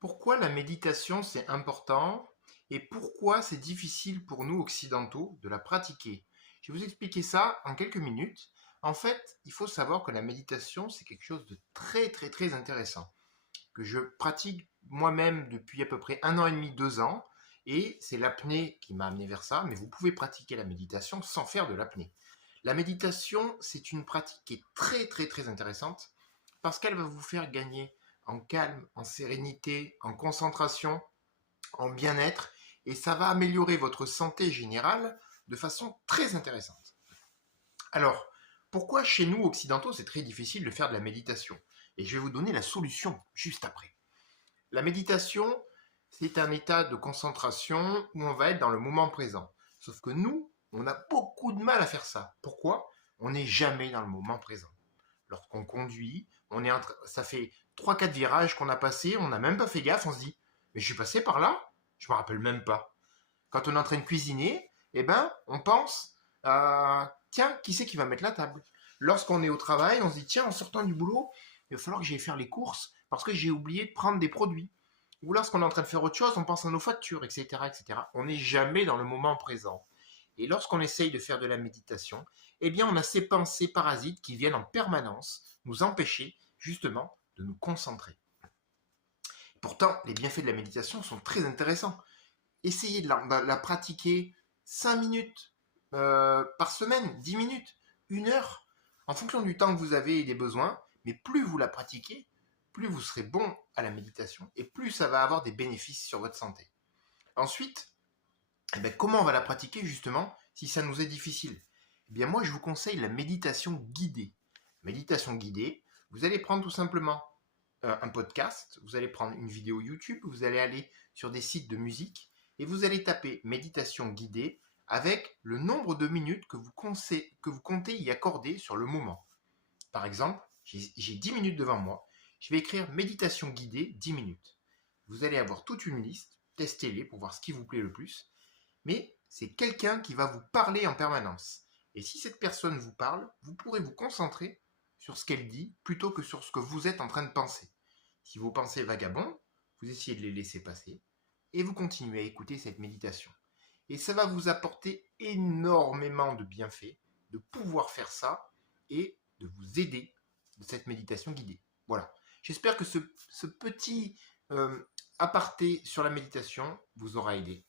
Pourquoi la méditation c'est important et pourquoi c'est difficile pour nous occidentaux de la pratiquer? Je vais vous expliquer ça en quelques minutes. En fait, il faut savoir que la méditation c'est quelque chose de très intéressant que je pratique moi-même depuis à peu près 1 an et demi, 2 ans, et c'est l'apnée qui m'a amené vers ça, mais vous pouvez pratiquer la méditation sans faire de l'apnée. La méditation, c'est une pratique qui est très intéressante parce qu'elle va vous faire gagner en calme, en sérénité, en concentration, en bien-être, et ça va améliorer votre santé générale de façon très intéressante. Alors, pourquoi chez nous occidentaux c'est très difficile de faire de la méditation? Et je vais vous donner la solution juste après. La méditation, c'est un état de concentration où on va être dans le moment présent. Sauf que nous, on a beaucoup de mal à faire ça. Pourquoi? On n'est jamais dans le moment présent. Lorsqu'on conduit, ça fait 3 4 virages qu'on a passés, on n'a même pas fait gaffe, on se dit mais je suis passé par là? Je me rappelle même pas. Quand on est en train de cuisiner, on pense tiens, qui c'est qui va mettre la table? Lorsqu'on est au travail, on se dit tiens, en sortant du boulot, il va falloir que j'aille faire les courses parce que j'ai oublié de prendre des produits. Ou lorsqu'on est en train de faire autre chose, on pense à nos factures, etc. On n'est jamais dans le moment présent. Et lorsqu'on essaye de faire de la méditation, on a ces pensées parasites qui viennent en permanence nous empêcher justement de nous concentrer. Pourtant, les bienfaits de la méditation sont très intéressants. Essayez de la pratiquer 5 minutes par semaine, 10 minutes, 1 heure, en fonction du temps que vous avez et des besoins. Mais plus vous la pratiquez, plus vous serez bon à la méditation et plus ça va avoir des bénéfices sur votre santé. Ensuite, comment on va la pratiquer justement si ça nous est difficile? Moi, je vous conseille la méditation guidée. Méditation guidée, vous allez prendre tout simplement un podcast, vous allez prendre une vidéo YouTube, vous allez aller sur des sites de musique et vous allez taper méditation guidée avec le nombre de minutes que vous comptez y accorder sur le moment. Par exemple, j'ai 10 minutes devant moi, je vais écrire méditation guidée 10 minutes. Vous allez avoir toute une liste, testez-les pour voir ce qui vous plaît le plus, mais c'est quelqu'un qui va vous parler en permanence. Et si cette personne vous parle, vous pourrez vous concentrer sur ce qu'elle dit plutôt que sur ce que vous êtes en train de penser. Si vos pensées vagabondent, vous essayez de les laisser passer et vous continuez à écouter cette méditation. Et ça va vous apporter énormément de bienfaits de pouvoir faire ça et de vous aider de cette méditation guidée. Voilà. J'espère que ce petit aparté sur la méditation vous aura aidé.